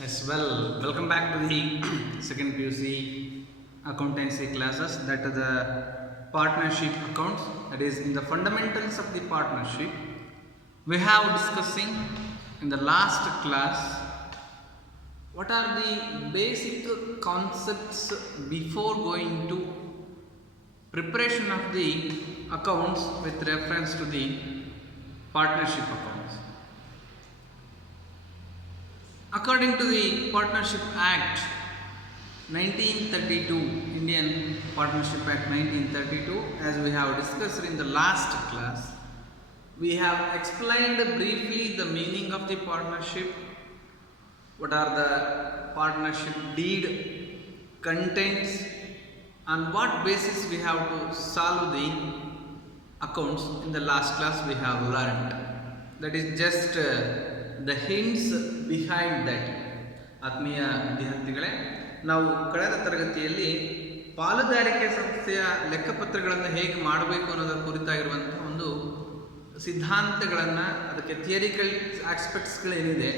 Yes, well, welcome back to the second PUC accountancy classes. That is the partnership accounts. That is in the fundamentals of the partnership. We have discussing in the last class what are the basic concepts before going to preparation of the accounts with reference to the partnership accounts. According to the Partnership Act 1932, Indian Partnership Act 1932, as we have discussed in the last class, we have explained briefly the meaning of the partnership, what are the partnership deed contents, on what basis we have to solve the accounts. In the last class we have learned. That is just the hints behind that. ಆತ್ಮೀಯ ವಿದ್ಯಾರ್ಥಿಗಳೇ, ನಾವು ಕಳೆದ ತರಗತಿಯಲ್ಲಿ ಪಾಲುದಾರಿಕೆ ಸಂಸ್ಥೆಯ ಲೆಕ್ಕಪತ್ರಗಳನ್ನು ಹೇಗೆ ಮಾಡಬೇಕು ಅನ್ನೋದರ ಕುರಿತಾಗಿರುವಂತಹ ಒಂದು ಸಿದ್ಧಾಂತಗಳನ್ನು, ಅದಕ್ಕೆ ಥಿಯರಿಕಲ್ ಆಸ್ಪೆಕ್ಟ್ಸ್ಗಳೇನಿದೆ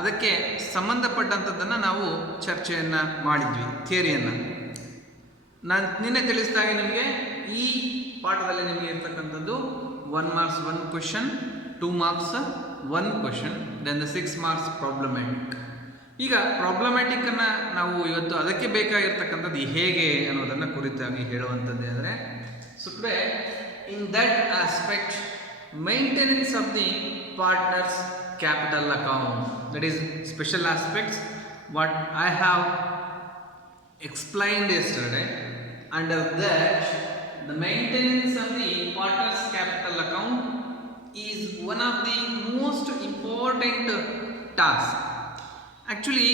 ಅದಕ್ಕೆ ಸಂಬಂಧಪಟ್ಟಂಥದ್ದನ್ನು ನಾವು ಚರ್ಚೆಯನ್ನು ಮಾಡಿದ್ವಿ, ಥಿಯರಿಯನ್ನು. ನಾನು ನಿನ್ನೆ ತಿಳಿಸಿದಾಗೆ ನಿಮಗೆ ಈ ಪಾಠದಲ್ಲಿ ನಿಮಗೆ ಇರ್ತಕ್ಕಂಥದ್ದು 1 marks 1 question, 2 marks 1 question, then the 6 marks problematic. ಈಗ ಪ್ರಾಬ್ಲಮ್ಯಾಟಿಕ್ಕನ್ನು ನಾವು ಇವತ್ತು ಅದಕ್ಕೆ ಬೇಕಾಗಿರ್ತಕ್ಕಂಥದ್ದು ಹೇಗೆ ಅನ್ನೋದನ್ನು ಕುರಿತಾಗಿ ಹೇಳುವಂಥದ್ದು ಅಂದರೆ, so today in that aspect maintenance of the partners capital account, that is special aspects what I have explained yesterday. Under that, the maintenance of the partners capital account is one of the most important tasks. Actually,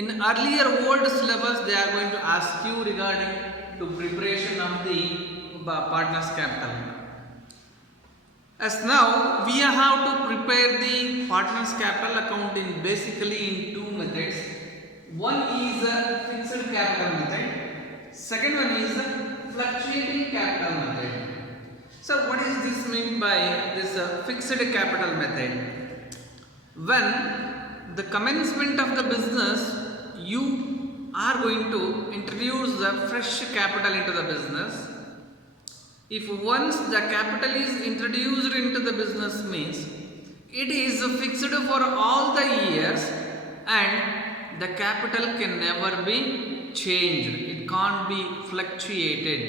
in earlier old syllabus they are going to ask you regarding to preparation of the partners capital. As now we have to prepare the partners capital account in basically in two methods. One is a fixed capital method, second one is a fluctuating capital method. So what is this mean by this fixed capital method? When the commencement of the business, you are going to introduce the fresh capital into the business. If once the capital is introduced into the business means it is fixed for all the years and the capital can never be changed. It can't be fluctuated.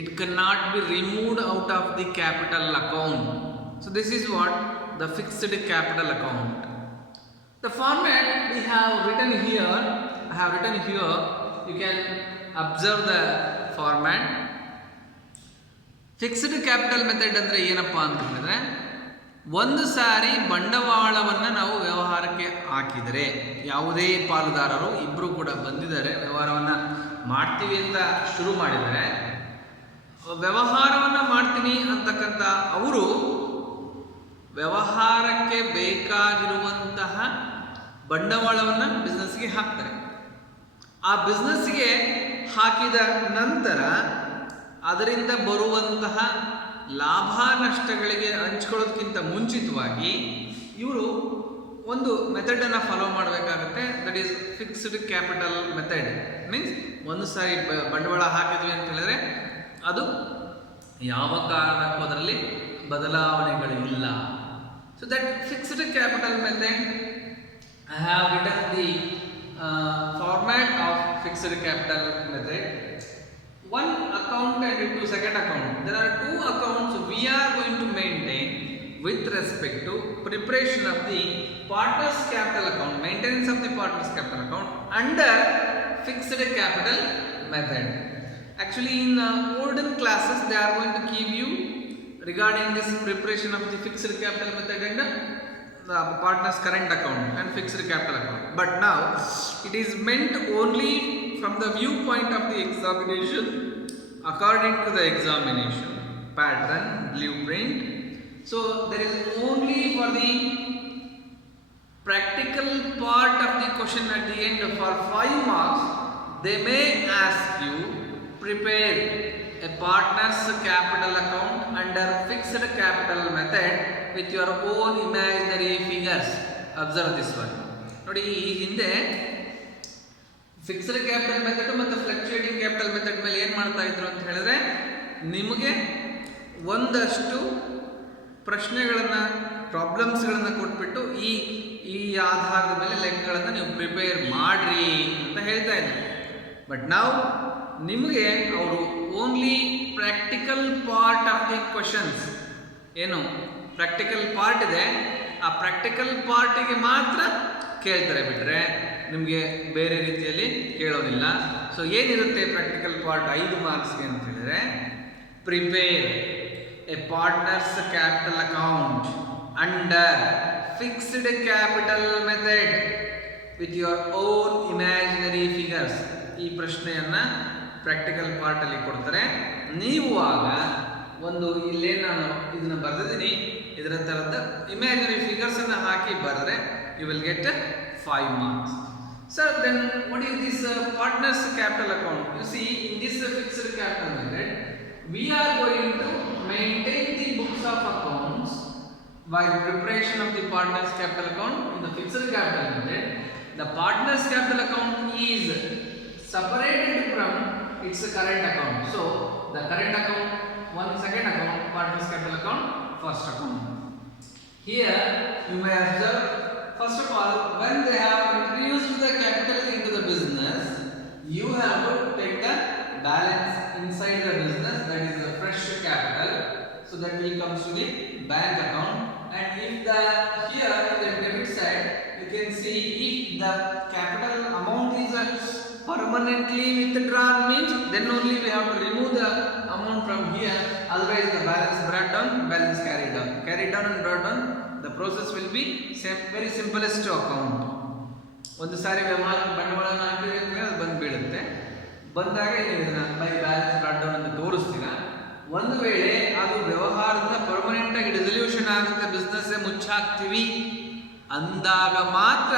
It cannot be removed out of the capital account. So this is what the fixed capital account. The format we have written here, I have written here, you can observe the format. Fixed capital method ಅಂದರೆ ಏನಪ್ಪ ಅಂತಂದರೆ, ಒಂದು ಸಾರಿ ಬಂಡವಾಳವನ್ನು ನಾವು ವ್ಯವಹಾರಕ್ಕೆ ಹಾಕಿದರೆ, ಯಾವುದೇ ಪಾಲುದಾರರು ಇಬ್ಬರು ಕೂಡ ಬಂದಿದ್ದಾರೆ, ವ್ಯವಹಾರವನ್ನು ಮಾಡ್ತೀವಿ ಅಂತ ಶುರು ಮಾಡಿದರೆ, ವ್ಯವಹಾರವನ್ನು ಮಾಡ್ತೀನಿ ಅಂತಕ್ಕಂಥ ಅವರು ವ್ಯವಹಾರಕ್ಕೆ ಬೇಕಾಗಿರುವಂತಹ ಬಂಡವಾಳವನ್ನು ಬಿಸ್ನೆಸ್ಗೆ ಹಾಕ್ತಾರೆ. ಆ ಬಿಸ್ನೆಸ್ಗೆ ಹಾಕಿದ ನಂತರ ಅದರಿಂದ ಬರುವಂತಹ ಲಾಭ ನಷ್ಟಗಳಿಗೆ ಹಂಚ್ಕೊಳ್ಳೋದಕ್ಕಿಂತ ಮುಂಚಿತವಾಗಿ ಇವರು ಒಂದು ಮೆಥಡನ್ನು ಫಾಲೋ ಮಾಡಬೇಕಾಗುತ್ತೆ. That is fixed capital method. Means ಒಂದು ಸಾರಿ ಬಂಡವಾಳ ಹಾಕಿದ್ವಿ ಅಂತ ಹೇಳಿದ್ರೆ ಅದು ಯಾವ ಕಾರಣಕ್ಕೂ ಅದರಲ್ಲಿ ಬದಲಾವಣೆಗಳಿಲ್ಲ. So that fixed capital method, I have written the format of fixed capital method. One account and two second account. There are two accounts we are going to maintain with respect to preparation of the partners capital account, maintenance of the partners capital account under fixed capital method. Actually in olden classes they are going to give you regarding this preparation of the fixed capital method and the partners current account and fixed capital account. But now it is meant only from the viewpoint of the examination, according to the examination pattern blueprint. So there is only for the practical part of the question at the end. For 5 marks they may ask you prepare a partners capital account under fixed capital method with your own imaginary figures. Observe this one. ನೋಡಿ, ಈ ಹಿಂದೆ fixed capital method ಮತ್ತು fluctuating capital method ಮೇಲೆ ಏನು ಮಾಡ್ತಾ ಇದ್ರು ಅಂತ ಹೇಳಿದ್ರೆ, ನಿಮಗೆ ಒಂದಷ್ಟು ಪ್ರಶ್ನೆಗಳನ್ನು, ಪ್ರಾಬ್ಲಮ್ಸ್ಗಳನ್ನು ಕೊಟ್ಬಿಟ್ಟು ಈ ಆಧಾರದ ಮೇಲೆ ಲೆಕ್ಕಗಳನ್ನು ನೀವು ಪ್ರಿಪೇರ್ ಮಾಡ್ರಿ ಅಂತ ಹೇಳ್ತಾ ಇದ್ದಾರೆ. ಬಟ್ ನಾವು ನಿಮಗೆ ಅವರು only practical part of the questions, ಏನು ಪ್ರಾಕ್ಟಿಕಲ್ ಪಾರ್ಟ್ ಇದೆ ಆ ಪ್ರಾಕ್ಟಿಕಲ್ ಪಾರ್ಟಿಗೆ ಮಾತ್ರ ಕೇಳ್ತಾರೆ, ಬಿಟ್ಟರೆ ನಿಮಗೆ ಬೇರೆ ರೀತಿಯಲ್ಲಿ ಕೇಳೋದಿಲ್ಲ. ಸೊ ಏನಿರುತ್ತೆ ಪ್ರಾಕ್ಟಿಕಲ್ ಪಾರ್ಟ್ 5 ಮಾರ್ಕ್ಸ್ಗೆ ಅಂತ ಹೇಳಿದ್ರೆ, prepare A partners capital account under fixed capital method with your own imaginary figures. ಈ ಪ್ರಶ್ನೆಯನ್ನು ಪ್ರಾಕ್ಟಿಕಲ್ ಪಾರ್ಟಲ್ಲಿ ಕೊಡ್ತಾರೆ. ನೀವು ಆಗ ಒಂದು ಇಲ್ಲೇ ನಾನು ಇದನ್ನು ಬರೆದಿದ್ದೀನಿ, ಇದರ ಥರದ ಇಮ್ಯಾಜಿನರಿ ಫಿಗರ್ಸನ್ನು ಹಾಕಿ ಬರೆದ್ರೆ you will get 5 marks. So then what is this partners capital account? You see, in this fixed capital method, we are going to maintain the books of accounts by preparation of the partners capital account. In the fixed capital method, the partners capital account is separated from its current account. So the current account, one second account, partners capital account, first account. Here you may observe, first of all, when they have introduced the capital into the business, you have to take the balance inside the business, that is the fresh capital. So that will come to the bank account. And if the here in the debit side, you can see if the capital amount is permanently withdrawn, means then only we have to remove the amount from here. Otherwise, the balance brought down, balance carried down and brought down. The process will be very simplest account. ಒಂದು ಸಾರಿ ವ್ಯವಹಾರ ಬಂಡವಾಳನ ಹಾಕಿದ್ರೆ ಅದು ಬಂದು ಬೀಳುತ್ತೆ. ಬಂದಾಗ ನೀವು ಇದನ್ನ ಬೈ ಬ್ಯಾಲೆನ್ಸ್ ಬ್ರಾಟ್ ಡೌನ್ ಅಂತ ತೋರಿಸ್ತೀರಾ. ಒಂದು ವೇಳೆ ಅದು ವ್ಯವಹಾರದ ಪರ್ಮನೆಂಟ್ ಆಗಿ ರೆಸಲ್ಯೂಷನ್ ಆಗುತ್ತೆ, ಬಿಸ್ನೆಸ್ ಮುಚ್ಚಾಕ್ತೀವಿ ಅಂದಾಗ ಮಾತ್ರ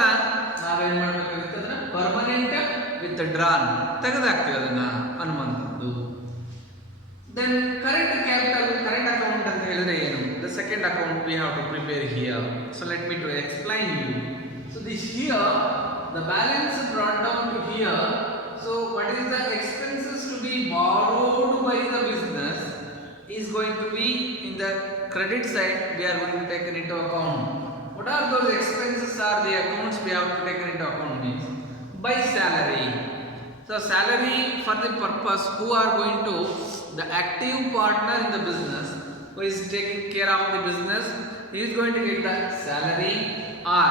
ನಾವೇನ್ ಮಾಡಬೇಕಾಗುತ್ತೆ, ಅದನ್ನ ಪರ್ಮನೆಂಟ್ ವಿತ್ ಡ್ರಾನ್ ತೆಗೆದಾಕ್ತೀವಿ ಅದನ್ನ ಅನ್ನುವಂಥದ್ದು. Then current capital, current account ಅಂತ ಹೇಳಿದ್ರೆ ಏನು? The second account we have to prepare here. So let me to explain you. So this here, the balance brought down to here. So what is the expenses to be borrowed by the business is going to be in the credit side. We are going to take it into account. What are those expenses? Are the accounts we have to take it into account means by salary. So salary for the purpose who are going to the active partner in the business, who is taking care of the business, he is going to get the salary or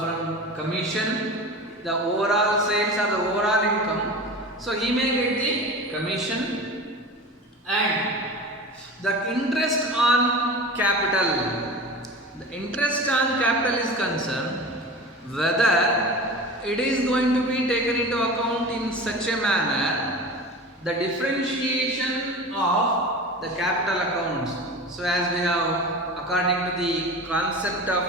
from commission, the overall sales or the overall income. So he may get the commission, and the interest on capital. The interest on capital is concerned whether it is going to be taken into account in such a manner, the differentiation of the capital accounts. So as we have, according to the concept of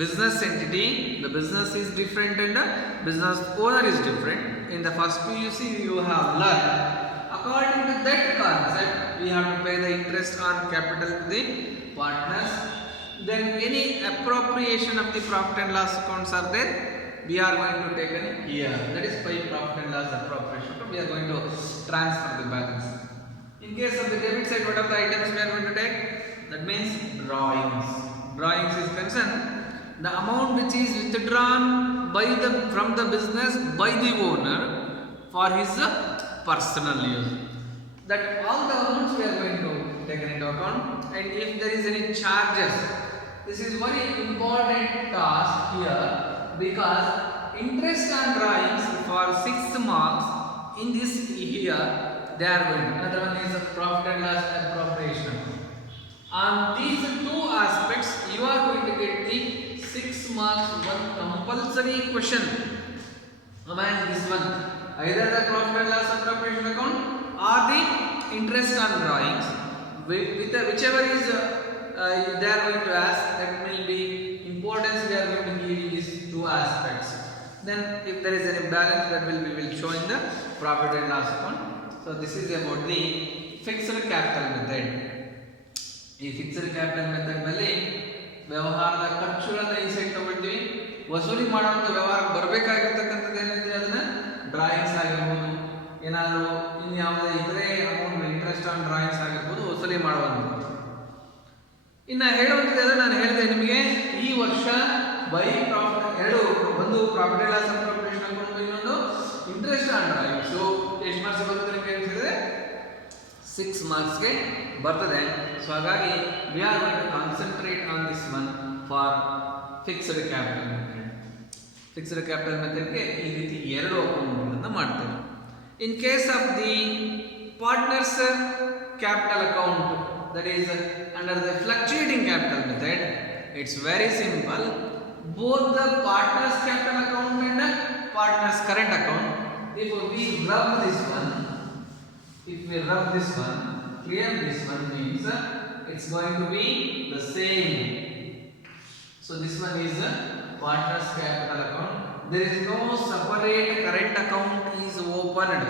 business entity, the business is different and the business owner is different. In the first PUC you have learned, according to that concept we have to pay the interest on capital to the partners. Then any appropriation of the profit and loss accounts are there, we are going to take it here. That is by profit and loss appropriation, we are going to transfer the balance. In case of the debit side, what are the items we are going to take? That means drawings. Drawings is concerned the amount which is withdrawn by from the business by the owner for his personal use. That all the amounts we are going to take into account. And if there is any charges, this is very important task here, because interest on drawings for 6 marks in this here they are going. Another one is a profit and loss appropriation. On these two aspects you are going to get the 6 marks, one compulsory question. Among this one, either the profit and loss appropriation account or the interest on drawings, with whichever is they are going to ask, that will be importance we are going to give in these two aspects. Then if there is any balance, that will be show in the profit and loss account. So this is about the fixed capital method. ಈ fixed capital method ನಲ್ಲಿ ವ್ಯವಹಾರದ ಖರ್ಚುಗಳನ್ನು ಈ ಸೈಡ್ ತಗೊಳ್ತೀವಿ, ವಸೂಲಿ ಮಾಡುವಂಥ ವ್ಯವಹಾರಕ್ಕೆ ಬರಬೇಕಾಗಿರ್ತಕ್ಕಂಥದ್ದು ಏನಿದೆ ಅದನ್ನ ಡ್ರಾಯಿಂಗ್ಸ್ ಆಗಿರ್ಬೋದು, ಏನಾದರೂ ಇನ್ಯಾವುದೇ ಇತರೆ ಅಮೌಂಟ್ ಇಂಟ್ರೆಸ್ಟ್ ಆನ್ ಡ್ರಾಯಿಂಗ್ಸ್ ಆಗಿರ್ಬೋದು ವಸೂಲಿ ಮಾಡುವಂಥದ್ದು. ಇನ್ನು ಹೇಳುವಂಥದ್ದು ನಾನು ಹೇಳಿದೆ ನಿಮಗೆ ಈ ವರ್ಷ ಬೈ ಪ್ರಾಫಿಟ್ ಒಂದು profit and loss appropriation account, ಇನ್ನೊಂದು ಇಂಟ್ರೆಸ್ಟ್ ಆನ್ ಡ್ರಾಯಿಂಗ್ಸ್. ಎಷ್ಟು ಮಾರ್ಕ್ಸ್ ಬರ್ತದೆ ನಿಮಗೆ ಅಂತ ಹೇಳಿದ್ರೆ 6 ಮಾರ್ಕ್ಸ್ಗೆ ಬರ್ತದೆ. ಸೊ ಹಾಗಾಗಿ we are going to concentrate on this one for fixed capital method. Fixed capital ಮೆಥಡ್ಗೆ ಈ ರೀತಿ 2 ಅಕೌಂಟ್ಗಳನ್ನು ಮಾಡ್ತೇವೆ. In case of the partners capital account, that is under the fluctuating capital method, it's very simple. Both the partners capital account and partners current account, if we rub this one, clear this one means it's going to be the same. So this one is partners capital account. There is no separate current account is opened.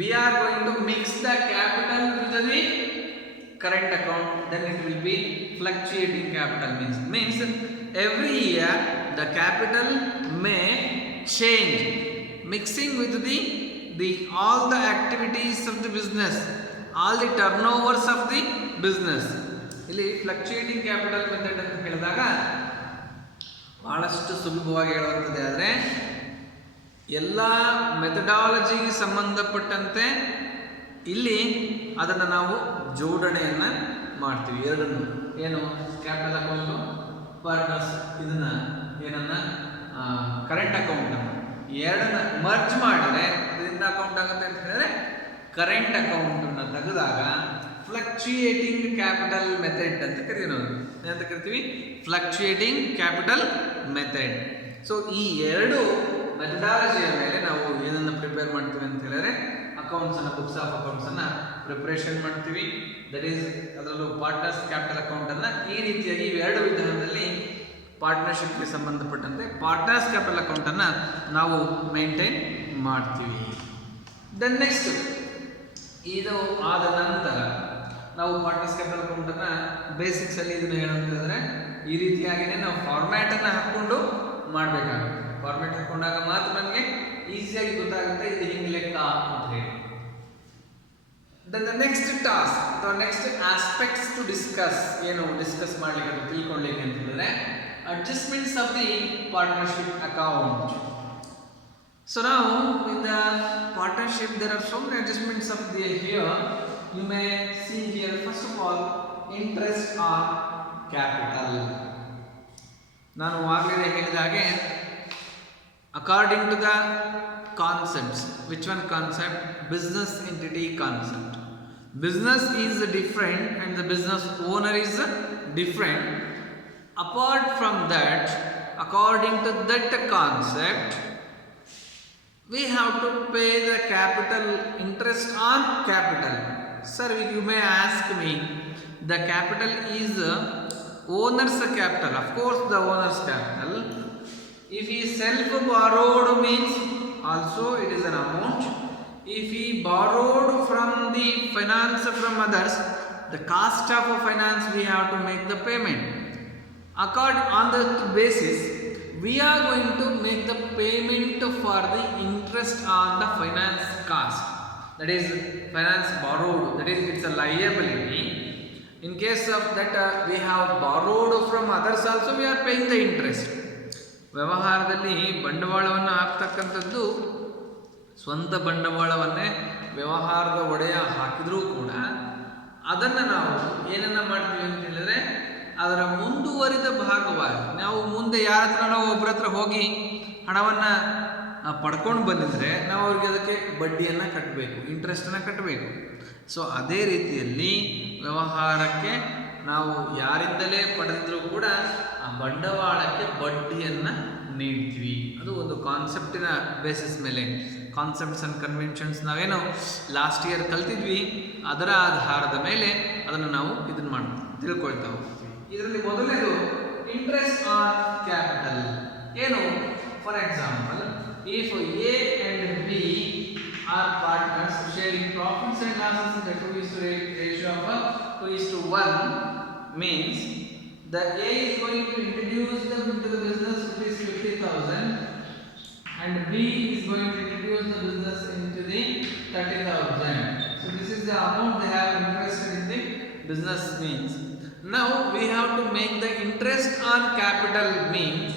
We are going to mix the capital with the current account, then it will be fluctuating capital. Means every year the capital may change, mixing with the all the activities of the business, all the turnovers of the business. ಇಲ್ಲಿ fluctuating capital method ಅಂತ ಹೇಳಿದಾಗ ಬಹಳಷ್ಟು ಸುಲಭವಾಗಿ ಹೇಳುವಂಥದ್ದು ಆದರೆ ಎಲ್ಲ ಮೆಥಡಾಲಜಿಗೆ ಸಂಬಂಧಪಟ್ಟಂತೆ ಇಲ್ಲಿ ಅದನ್ನು ನಾವು ಜೋಡಣೆಯನ್ನು ಮಾಡ್ತೀವಿ. ಎರಡನ್ನು ಏನು ಕ್ಯಾಪಿಟಲ್ ಅಕೌಂಟು ಪಾರ್ಟ್ನರ್ಸ್ ಇದನ್ನ ಏನನ್ನ ಕರೆಂಟ್ ಅಕೌಂಟನ್ನು ಎರಡನ್ನ ಮರ್ಜ್ ಮಾಡಿದ್ರೆ ಅದರಿಂದ ಅಕೌಂಟ್ ಆಗುತ್ತೆ ಅಂತ ಹೇಳಿದ್ರೆ ಕರೆಂಟ್ ಅಕೌಂಟನ್ನು ತೆಗೆದಾಗ ಫ್ಲಕ್ಚುಯೇಟಿಂಗ್ ಕ್ಯಾಪಿಟಲ್ ಮೆಥಡ್ ಅಂತ ಕರಿತೀವಿ. ನಾವು ಏನಂತ ಕರಿತೀವಿ? Fluctuating capital method. ಸೊ ಈ 2 ಮೆಥಡಾಲಜಿಯ ಮೇಲೆ ನಾವು ಏನನ್ನು ಪ್ರಿಪೇರ್ ಮಾಡ್ತೀವಿ ಅಂತ ಹೇಳಿದ್ರೆ ಅಕೌಂಟ್ಸನ್ನು, ಬುಕ್ಸ್ ಆಫ್ ಅಕೌಂಟ್ಸನ್ನು ಪ್ರಿಪ್ರೇಷನ್ ಮಾಡ್ತೀವಿ. ದಟ್ ಈಸ್ ಅದರಲ್ಲೂ ಪಾರ್ಟ್ನರ್ಸ್ ಕ್ಯಾಪಿಟಲ್ ಅಕೌಂಟನ್ನು ಈ ರೀತಿಯಾಗಿ 2 ವಿಧಾನದಲ್ಲಿ ಪಾರ್ಟ್ನರ್ಶಿಪ್ಗೆ ಸಂಬಂಧಪಟ್ಟಂತೆ ಪಾರ್ಟ್ನರ್ಸ್ ಕ್ಯಾಪಿಟಲ್ ಅಕೌಂಟನ್ನು ನಾವು ಮೇಂಟೈನ್ ಮಾಡ್ತೀವಿ. ದೆನ್ ನೆಕ್ಸ್ಟ್ ಇದು ಆದ ನಂತರ ನಾವು ಪಾರ್ಟ್ನರ್ಸ್ ಕ್ಯಾಪಿಟಲ್ ಅಕೌಂಟನ್ನು ಬೇಸಿಕ್ಸಲ್ಲಿ ಇದನ್ನು ಹೇಳೋಂತಂದರೆ ಈ ರೀತಿಯಾಗಿಯೇ ನಾವು ಫಾರ್ಮ್ಯಾಟನ್ನು ಹಾಕ್ಕೊಂಡು ಮಾಡಬೇಕಾಗುತ್ತೆ. ಫಾರ್ಮ್ಯಾಟ್ ಹಾಕೊಂಡಾಗ ಮಾತ್ರ ನಮಗೆ ಈಸಿಯಾಗಿ ಗೊತ್ತಾಗುತ್ತೆ ಇದು ಹಿಂಗೆ ಲೆಕ್ಕ ಅಂತ ಹೇಳಿ. ದೆನ್ ದ ನೆಕ್ಸ್ಟ್ ಟಾಸ್ಕ್ ಅಥವಾ ನೆಕ್ಸ್ಟ್ ಆಸ್ಪೆಕ್ಟ್ಸ್ ಟು ಡಿಸ್ಕಸ್, ಏನು ಡಿಸ್ಕಸ್ ಮಾಡಲಿಕ್ಕೆ ಅಥವಾ ತಿಳ್ಕೊಳ್ಳಿಕ್ಕೆ ಅಂತ ಹೇಳಿದ್ರೆ adjustments of the partnership account. So ನಾವು in the partnership there are so many adjustments of the here. You may see here first of all interest on capital. ನಾನು ಆಗಲೇ ಹೇಳಿದ ಹಾಗೆ according to the concepts, which one concept? Business entity concept. Business is different and the business owner is different. Apart from that, according to that concept, we have to pay the capital interest on capital. Sir, you may ask me, the capital is owner's capital. Of course, the owner's capital. If he self-borrowed means also it is an amount. If he borrowed from the finance from others, the cost of a finance we have to make the payment. On that basis, we are going to make the payment for the interest on the finance cost. That is finance borrowed. That is it's a liability. In case of that we have borrowed from others also we are paying the interest. ವ್ಯವಹಾರದಲ್ಲಿ ಬಂಡವಾಳವನ್ನು ಹಾಕ್ತಕ್ಕಂಥದ್ದು ಸ್ವಂತ ಬಂಡವಾಳವನ್ನೇ ವ್ಯವಹಾರದ ಒಡೆಯ ಹಾಕಿದರೂ ಕೂಡ ಅದನ್ನು ನಾವು ಏನನ್ನ ಮಾಡ್ತೀವಿ ಅಂತ ಹೇಳಿದ್ರೆ ಅದರ ಮುಂದುವರಿದ ಭಾಗವಾಗಿ ನಾವು ಮುಂದೆ ಯಾರ ಹತ್ರ ನಾವು ಒಬ್ಬರ ಹತ್ರ ಹೋಗಿ ಹಣವನ್ನು ಪಡ್ಕೊಂಡು ಬಂದಿದ್ರೆ ನಾವು ಅವ್ರಿಗೆ ಅದಕ್ಕೆ ಬಡ್ಡಿಯನ್ನು ಕಟ್ಟಬೇಕು, ಇಂಟ್ರೆಸ್ಟನ್ನು ಕಟ್ಟಬೇಕು. ಸೊ ಅದೇ ರೀತಿಯಲ್ಲಿ ವ್ಯವಹಾರಕ್ಕೆ ನಾವು ಯಾರಿಂದಲೇ ಪಡೆದಿದ್ರೂ ಕೂಡ ಆ ಬಂಡವಾಳಕ್ಕೆ ಬಡ್ಡಿಯನ್ನು ನೀಡ್ತೀವಿ. ಅದು ಒಂದು ಕಾನ್ಸೆಪ್ಟಿನ ಬೇಸಿಸ್ ಮೇಲೆ, ಕಾನ್ಸೆಪ್ಟ್ಸ್ ಆ್ಯಂಡ್ ಕನ್ವೆನ್ಷನ್ಸ್ ನಾವೇನೋ ಲಾಸ್ಟ್ ಇಯರ್ ಕಲ್ತಿದ್ವಿ, ಅದರ ಆಧಾರದ ಮೇಲೆ ಅದನ್ನು ನಾವು ಇದನ್ನು ತಿಳ್ಕೊಳ್ತಾ ಹೋಗ್ತೀವಿ. ಇದರಲ್ಲಿ ಮೊದಲನೇದು ಇಂಟ್ರೆಸ್ಟ್ ಆನ್ ಕ್ಯಾಪಿಟಲ್. ಏನು? For example, if A and B are partners sharing profits and losses in the 2:1 ratio of 2:1 means the A is going to introduce them into the business with 50,000 business means. Now we have to make the interest on capital means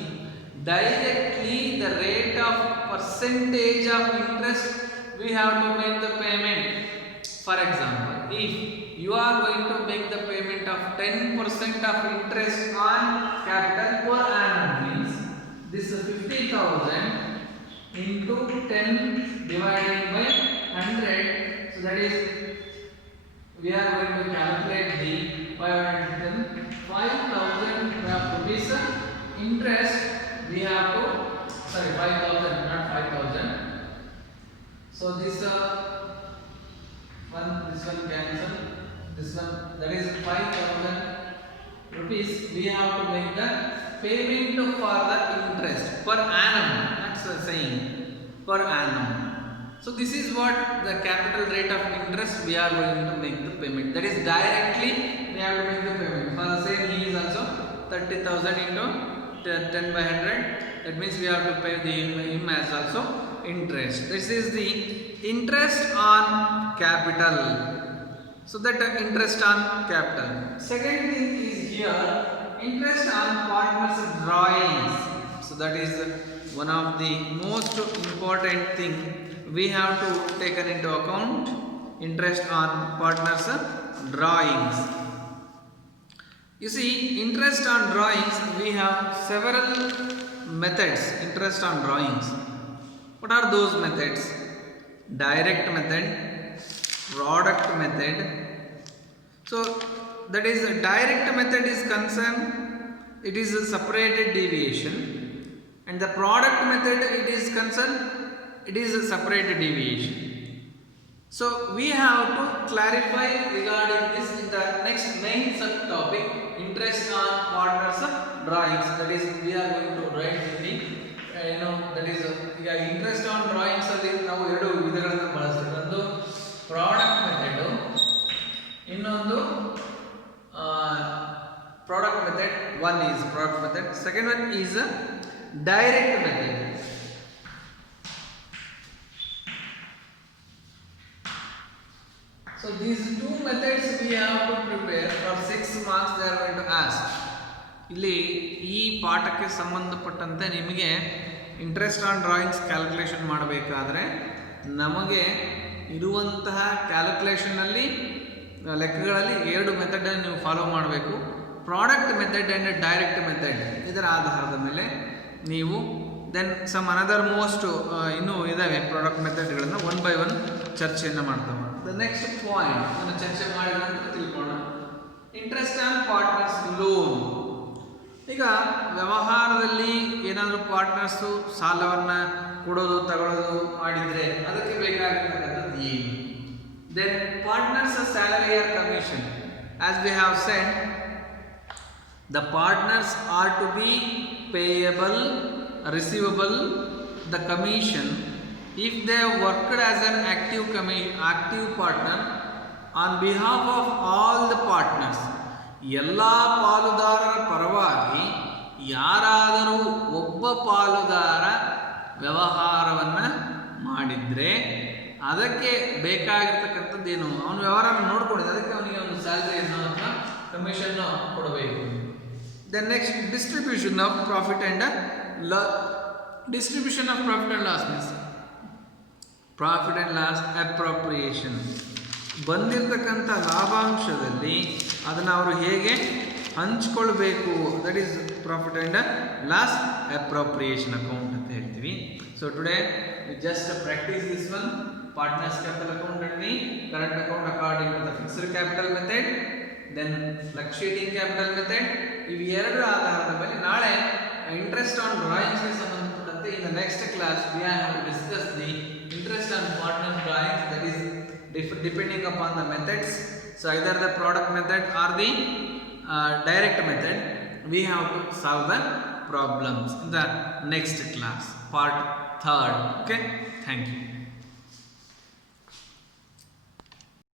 directly the rate of percentage of interest we have to make the payment. For example, if you are going to make the payment of 10% of interest on capital per annum means this is 50,000 into 10 divided by 100. So that is we are going to calculate the 5,000 rupees interest. We have to 5,000, not 5,000. So this one cancel. This one, that is 5,000 rupees. We have to make the payment for the interest per annum. That's the saying, per annum. So this is what the capital rate of interest we are going to make the payment. That is directly we have to make the payment. For the same, he is also 30,000 into 10 by 100. That means we have to pay him as also interest. This is the interest on capital. So that interest on capital. Second thing is here interest on partners drawings. So that is one of the most important thing we have to take into account. Interest on partners drawings. You see, interest on drawings, we have several methods. Interest on drawings. What are those methods? Direct method, product method. So that is direct method is concerned, it is a separated deviation, and the product method it is concerned, it is a separated deviation. So we have to clarify regarding this in the next main subtopic, interest on partners drawings. That is we are going to write the that is interest on drawings ಅಲ್ಲಿ ನಾವು ಎರಡು ವಿಧಗಳನ್ನು ಬಳಸ್ತೀವಿ. ಒಂದು product method, ಇನ್ನೊಂದು product method. One is product method, second one is direct method. So these two methods we have to prepare. For 6 marks they are going to ask. ಇಲ್ಲಿ ಈ ಪಾಠಕ್ಕೆ ಸಂಬಂಧಪಟ್ಟಂತೆ ನಿಮಗೆ ಇಂಟ್ರೆಸ್ಟ್ ಆನ್ ಡ್ರಾಯಿಂಗ್ಸ್ ಕ್ಯಾಲ್ಕುಲೇಷನ್ ಮಾಡಬೇಕಾದ್ರೆ ನಮಗೆ ಇರುವಂತಹ ಕ್ಯಾಲ್ಕುಲೇಷನಲ್ಲಿ ಲೆಕ್ಕಗಳಲ್ಲಿ ಎರಡು ಮೆಥಡನ್ನು ನೀವು ಫಾಲೋ ಮಾಡಬೇಕು. Product method and direct method, ಇದರ ಆಧಾರದ ಮೇಲೆ ನೀವು ದೆನ್ ಸಮ್ ಅನದರ್ ಮೋಸ್ಟ್ ಇನ್ನೂ ಇದ್ದಾವೆ ಪ್ರಾಡಕ್ಟ್ ಮೆಥಡ್ಗಳನ್ನು ಒನ್ ಬೈ ಒನ್ ಚರ್ಚೆಯನ್ನು ಮಾಡ್ತಾವೆ. ದ ನೆಕ್ಸ್ಟ್ ಪಾಯಿಂಟ್ ಅದನ್ನು ಚರ್ಚೆ ಮಾಡಿದ ನಂತರ ತಿಳ್ಕೊಳ್ಳೋಣ. Interest on partners loan. ಈಗ ವ್ಯವಹಾರದಲ್ಲಿ ಏನಾದರೂ ಪಾರ್ಟ್ನರ್ಸು ಸಾಲವನ್ನು ಕೊಡೋದು ತಗೊಳ್ಳೋದು ಮಾಡಿದರೆ ಅದಕ್ಕೆ ಬೇಕಾಗಿರ್ತಕ್ಕಂಥದ್ದು ಏನು? Then partners salary or commission. As we have said, the partners are to be payable, receivable the commission if they have worked as an active partner on behalf of all the partners. ಎಲ್ಲ ಪಾಲುದಾರರ ಪರವಾಗಿ ಯಾರಾದರೂ ಒಬ್ಬ ಪಾಲುದಾರ ವ್ಯವಹಾರವನ್ನು ಮಾಡಿದರೆ ಅದಕ್ಕೆ ಬೇಕಾಗಿರ್ತಕ್ಕಂಥದ್ದು ಏನು, ಅವನು ವ್ಯವಹಾರನ ನೋಡ್ಕೊಂಡಿದ್ದೆ, ಅದಕ್ಕೆ ಅವನಿಗೆ ಒಂದು ಸ್ಯಾಲರಿಯನ್ನು ಅಥವಾ ಕಮಿಷನ್ನು ಕೊಡಬೇಕು. Then next distribution of profit and distribution of profit and loss means profit and loss appropriation. ಬಂದಿರತಕ್ಕಂಥ ಲಾಭಾಂಶದಲ್ಲಿ ಅದನ್ನು ಅವರು ಹೇಗೆ ಹಂಚ್ಕೊಳ್ಬೇಕು, that is profit and loss appropriation account ಅಂತ ಹೇಳ್ತೀವಿ. So today we just practice this one, partners capital account and the current account according to the fixed capital method, then fluctuating capital method. ಇವು ಎರಡು ಆಧಾರದ ಮೇಲೆ ನಾಳೆ interest on drawings ಗೆ ಸಂಬಂಧಪಟ್ಟಂತೆ in the next class we have to discuss the interest on partner drawings, that is depending upon the methods. So either the product method or the direct method, we have to solve the problems in the next class, part 3rd. Okay, thank you.